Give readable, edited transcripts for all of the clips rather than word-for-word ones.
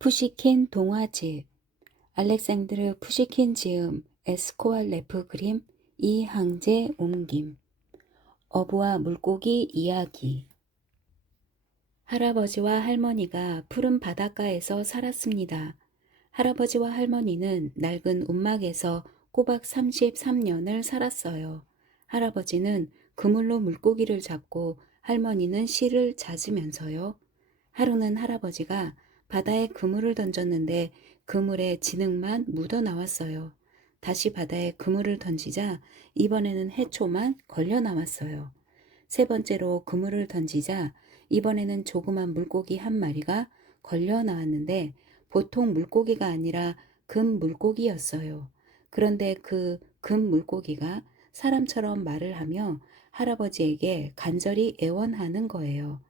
푸시킨 동화집, 알렉산드르 푸시킨 지음, 에스코알레프 그림, 이항제 옮김. 어부와 물고기 이야기. 할아버지와 할머니가 푸른 바닷가에서 살았습니다. 할아버지와 할머니는 낡은 움막에서 꼬박 33년을 살았어요. 할아버지는 그물로 물고기를 잡고 할머니는 실을 찾으면서요. 하루는 할아버지가 바다에 그물을 던졌는데 그물에 진흙만 묻어 나왔어요. 다시 바다에 그물을 던지자 이번에는 해초만 걸려 나왔어요. 세 번째로 그물을 던지자 이번에는 조그만 물고기 한 마리가 걸려 나왔는데 보통 물고기가 아니라 금 물고기였어요. 그런데 그 금 물고기가 사람처럼 말을 하며 할아버지에게 간절히 애원하는 거예요.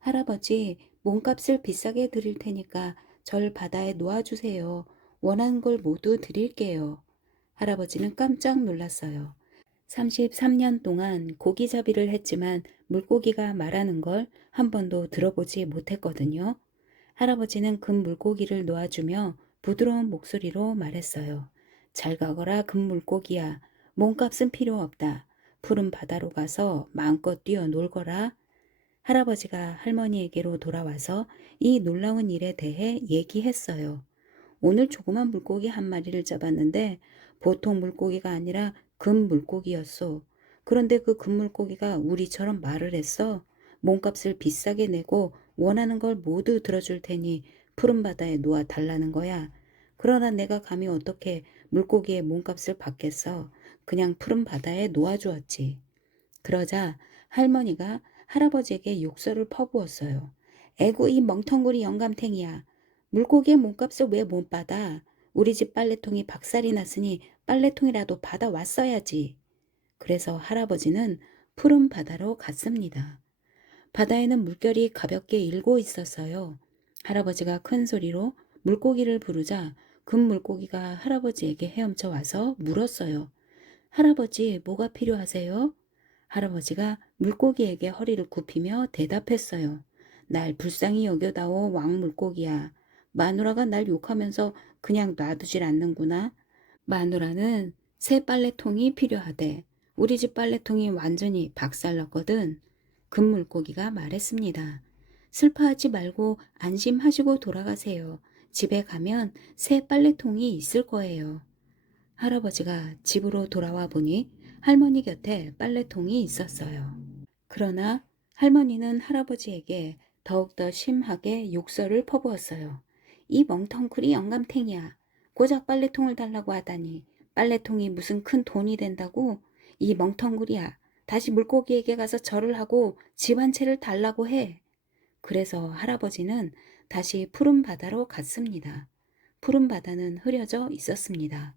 할아버지, 몸값을 비싸게 드릴 테니까 절 바다에 놓아주세요. 원하는 걸 모두 드릴게요. 할아버지는 깜짝 놀랐어요. 33년 동안 고기잡이를 했지만 물고기가 말하는 걸 한 번도 들어보지 못했거든요. 할아버지는 금 물고기를 놓아주며 부드러운 목소리로 말했어요. 잘 가거라 금 물고기야. 몸값은 필요 없다. 푸른 바다로 가서 마음껏 뛰어 놀거라. 할아버지가 할머니에게로 돌아와서 이 놀라운 일에 대해 얘기했어요. 오늘 조그만 물고기 한 마리를 잡았는데 보통 물고기가 아니라 금 물고기였소. 그런데 그 금 물고기가 우리처럼 말을 했어. 몸값을 비싸게 내고 원하는 걸 모두 들어줄 테니 푸른 바다에 놓아 달라는 거야. 그러나 내가 감히 어떻게 물고기의 몸값을 받겠어. 그냥 푸른 바다에 놓아주었지. 그러자 할머니가 할아버지에게 욕설을 퍼부었어요. 에구 이 멍텅구리 영감탱이야. 물고기의 몸값을 왜 못 받아? 우리 집 빨래통이 박살이 났으니 빨래통이라도 받아왔어야지. 그래서 할아버지는 푸른 바다로 갔습니다. 바다에는 물결이 가볍게 일고 있었어요. 할아버지가 큰 소리로 물고기를 부르자 금 물고기가 할아버지에게 헤엄쳐 와서 물었어요. 할아버지, 뭐가 필요하세요? 할아버지가 물고기에게 허리를 굽히며 대답했어요. 날 불쌍히 여겨다오 왕물고기야. 마누라가 날 욕하면서 그냥 놔두질 않는구나. 마누라는 새 빨래통이 필요하대. 우리 집 빨래통이 완전히 박살났거든. 금물고기가 말했습니다. 슬퍼하지 말고 안심하시고 돌아가세요. 집에 가면 새 빨래통이 있을 거예요. 할아버지가 집으로 돌아와 보니 할머니 곁에 빨래통이 있었어요. 그러나 할머니는 할아버지에게 더욱더 심하게 욕설을 퍼부었어요. 이 멍텅구리 영감탱이야. 고작 빨래통을 달라고 하다니 빨래통이 무슨 큰 돈이 된다고? 이 멍텅구리야. 다시 물고기에게 가서 절을 하고 집 한 채를 달라고 해. 그래서 할아버지는 다시 푸른 바다로 갔습니다. 푸른 바다는 흐려져 있었습니다.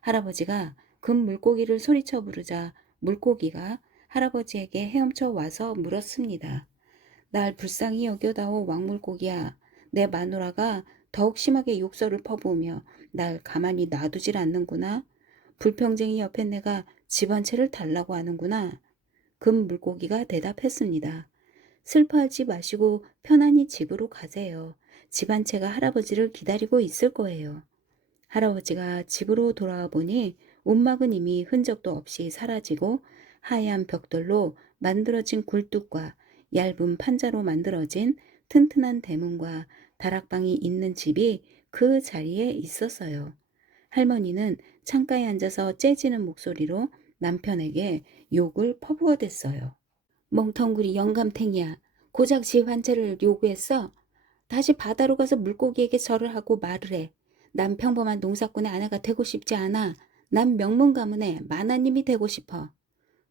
할아버지가 금 물고기를 소리쳐 부르자 물고기가 할아버지에게 헤엄쳐 와서 물었습니다. 날 불쌍히 여겨다오 왕물고기야. 내 마누라가 더욱 심하게 욕설을 퍼부으며 날 가만히 놔두질 않는구나. 불평쟁이 옆에 내가 집 한 채를 달라고 하는구나. 금 물고기가 대답했습니다. 슬퍼하지 마시고 편안히 집으로 가세요. 집 한 채가 할아버지를 기다리고 있을 거예요. 할아버지가 집으로 돌아와 보니 움막은 이미 흔적도 없이 사라지고 하얀 벽돌로 만들어진 굴뚝과 얇은 판자로 만들어진 튼튼한 대문과 다락방이 있는 집이 그 자리에 있었어요. 할머니는 창가에 앉아서 째지는 목소리로 남편에게 욕을 퍼부어댔어요. 멍텅구리 영감탱이야. 고작 집 한 채를 요구했어? 다시 바다로 가서 물고기에게 절을 하고 말을 해. 난 평범한 농사꾼의 아내가 되고 싶지 않아. 난 명문 가문의 마나님이 되고 싶어.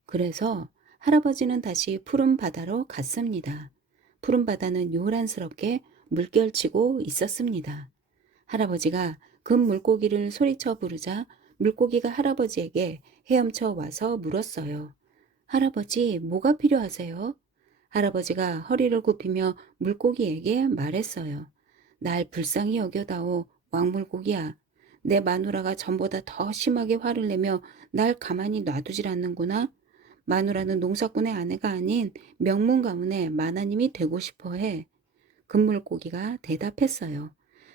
그래서 할아버지는 다시 푸른 바다로 갔습니다. 푸른 바다는 요란스럽게 물결치고 있었습니다. 할아버지가 금 물고기를 소리쳐 부르자 물고기가 할아버지에게 헤엄쳐 와서 물었어요. 할아버지, 뭐가 필요하세요? 할아버지가 허리를 굽히며 물고기에게 말했어요. 날 불쌍히 여겨다오, 왕물고기야. 내 마누라가 전보다 더 심하게 화를 내며 날 가만히 놔두질 않는구나. 마누라는 농사꾼의 아내가 아닌 명문 가문의 마나님이 되고 싶어 해. 금물고기가 대답했어요.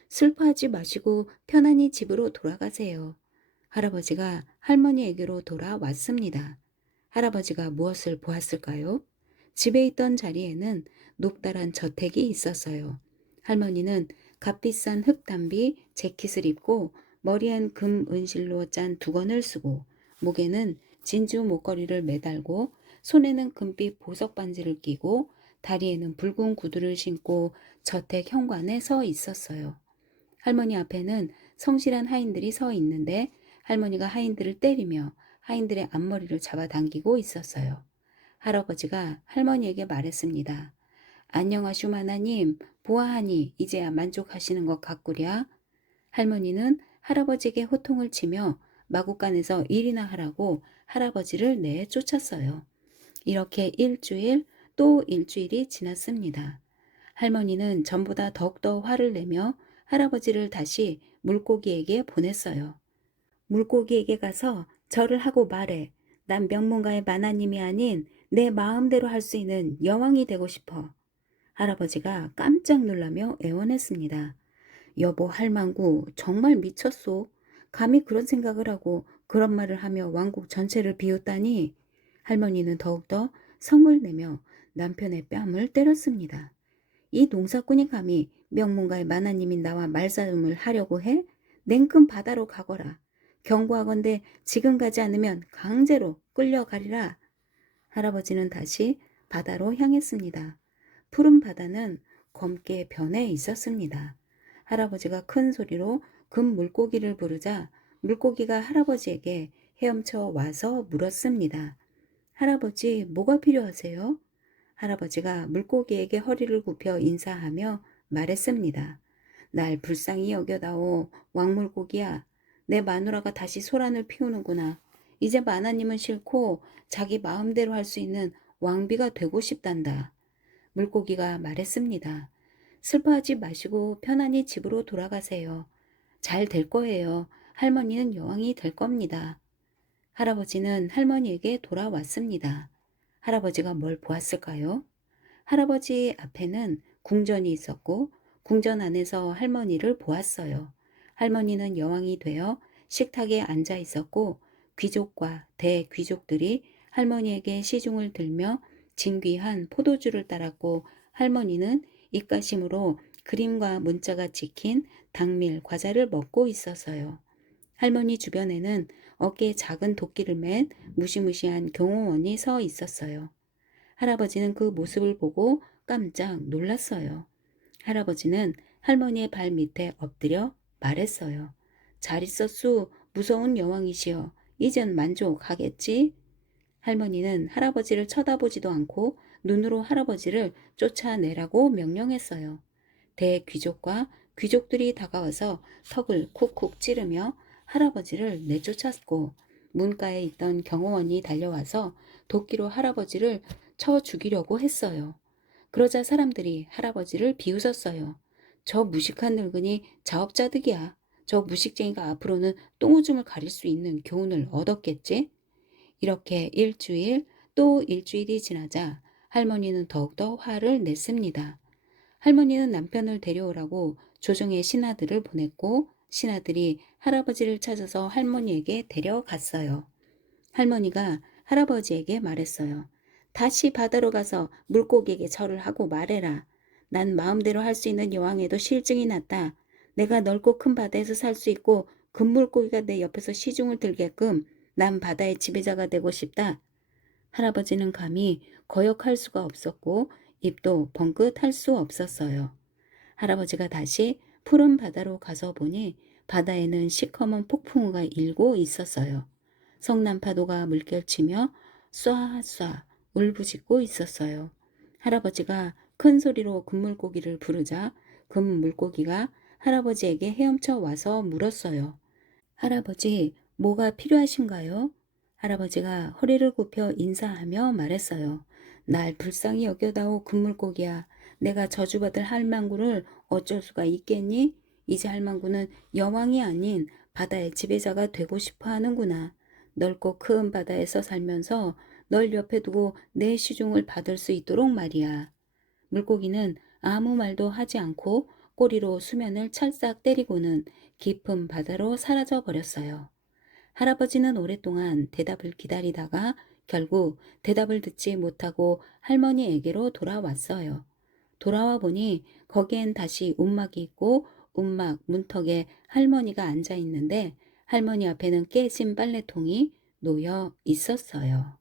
슬퍼하지 마시고 편안히 집으로 돌아가세요. 할아버지가 할머니에게로 돌아왔습니다. 할아버지가 무엇을 보았을까요? 집에 있던 자리에는 높다란 저택이 있었어요. 할머니는 값비싼 흑담비 재킷을 입고 머리엔 금 은실로 짠 두건을 쓰고 목에는 진주 목걸이를 매달고 손에는 금빛 보석 반지를 끼고 다리에는 붉은 구두를 신고 저택 현관에 서 있었어요. 할머니 앞에는 성실한 하인들이 서 있는데 할머니가 하인들을 때리며 하인들의 앞머리를 잡아당기고 있었어요. 할아버지가 할머니에게 말했습니다. 안녕하슈마나님, 보아하니 이제야 만족하시는 것 같구랴. 할머니는 할아버지에게 호통을 치며 마구간에서 일이나 하라고 할아버지를 내쫓았어요. 이렇게 일주일 또 일주일이 지났습니다. 할머니는 전보다 더욱더 화를 내며 할아버지를 다시 물고기에게 보냈어요. 물고기에게 가서 절을 하고 말해. 난 명문가의 만화님이 아닌 내 마음대로 할 수 있는 여왕이 되고 싶어. 할아버지가 깜짝 놀라며 애원했습니다. 여보 할망구 정말 미쳤소. 감히 그런 생각을 하고 그런 말을 하며 왕국 전체를 비웃다니. 할머니는 더욱더 성을 내며 남편의 뺨을 때렸습니다. 이 농사꾼이 감히 명문가의 만화님이 나와 말싸움을 하려고 해? 냉큼 바다로 가거라. 경고하건대 지금 가지 않으면 강제로 끌려가리라. 할아버지는 다시 바다로 향했습니다. 푸른 바다는 검게 변해 있었습니다. 할아버지가 큰 소리로 금 물고기를 부르자 물고기가 할아버지에게 헤엄쳐 와서 물었습니다. 할아버지, 뭐가 필요하세요? 할아버지가 물고기에게 허리를 굽혀 인사하며 말했습니다. 날 불쌍히 여겨다오, 왕물고기야. 내 마누라가 다시 소란을 피우는구나. 이제 마나님은 싫고 자기 마음대로 할 수 있는 왕비가 되고 싶단다. 물고기가 말했습니다. 슬퍼하지 마시고 편안히 집으로 돌아가세요. 잘 될 거예요. 할머니는 여왕이 될 겁니다. 할아버지는 할머니에게 돌아왔습니다. 할아버지가 뭘 보았을까요? 할아버지 앞에는 궁전이 있었고 궁전 안에서 할머니를 보았어요. 할머니는 여왕이 되어 식탁에 앉아 있었고 귀족과 대귀족들이 할머니에게 시중을 들며 진귀한 포도주를 따랐고 할머니는 입가심으로 그림과 문자가 찍힌 당밀 과자를 먹고 있었어요. 할머니 주변에는 어깨에 작은 도끼를 맨 무시무시한 경호원이 서 있었어요. 할아버지는 그 모습을 보고 깜짝 놀랐어요. 할아버지는 할머니의 발 밑에 엎드려 말했어요. 잘 있었수, 무서운 여왕이시여. 이젠 만족하겠지? 할머니는 할아버지를 쳐다보지도 않고 눈으로 할아버지를 쫓아내라고 명령했어요. 대귀족과 귀족들이 다가와서 턱을 쿡쿡 찌르며 할아버지를 내쫓았고 문가에 있던 경호원이 달려와서 도끼로 할아버지를 쳐 죽이려고 했어요. 그러자 사람들이 할아버지를 비웃었어요. 저 무식한 늙은이 자업자득이야. 저 무식쟁이가 앞으로는 똥오줌을 가릴 수 있는 교훈을 얻었겠지? 이렇게 일주일 또 일주일이 지나자 할머니는 더욱더 화를 냈습니다. 할머니는 남편을 데려오라고 조정의 신하들을 보냈고 신하들이 할아버지를 찾아서 할머니에게 데려갔어요. 할머니가 할아버지에게 말했어요. 다시 바다로 가서 물고기에게 절을 하고 말해라. 난 마음대로 할 수 있는 여왕에도 실증이 났다. 내가 넓고 큰 바다에서 살 수 있고 금물고기가 내 옆에서 시중을 들게끔 난 바다의 지배자가 되고 싶다. 할아버지는 감히 거역할 수가 없었고 입도 벙긋할 수 없었어요. 할아버지가 다시 푸른 바다로 가서 보니 바다에는 시커먼 폭풍우가 일고 있었어요. 성난 파도가 물결치며 쏴쏴 울부짖고 있었어요. 할아버지가 큰 소리로 금물고기를 부르자 금물고기가 할아버지에게 헤엄쳐 와서 물었어요. 할아버지, 뭐가 필요하신가요? 할아버지가 허리를 굽혀 인사하며 말했어요. 날 불쌍히 여겨다오 금물고기야. 내가 저주받을 할망구를 어쩔 수가 있겠니? 이제 할망구는 여왕이 아닌 바다의 지배자가 되고 싶어 하는구나. 넓고 큰 바다에서 살면서 널 옆에 두고 내 시중을 받을 수 있도록 말이야. 물고기는 아무 말도 하지 않고 꼬리로 수면을 찰싹 때리고는 깊은 바다로 사라져 버렸어요. 할아버지는 오랫동안 대답을 기다리다가 결국 대답을 듣지 못하고 할머니에게로 돌아왔어요. 돌아와 보니 거기엔 다시 움막이 있고 움막 문턱에 할머니가 앉아 있는데 할머니 앞에는 깨진 빨래통이 놓여 있었어요.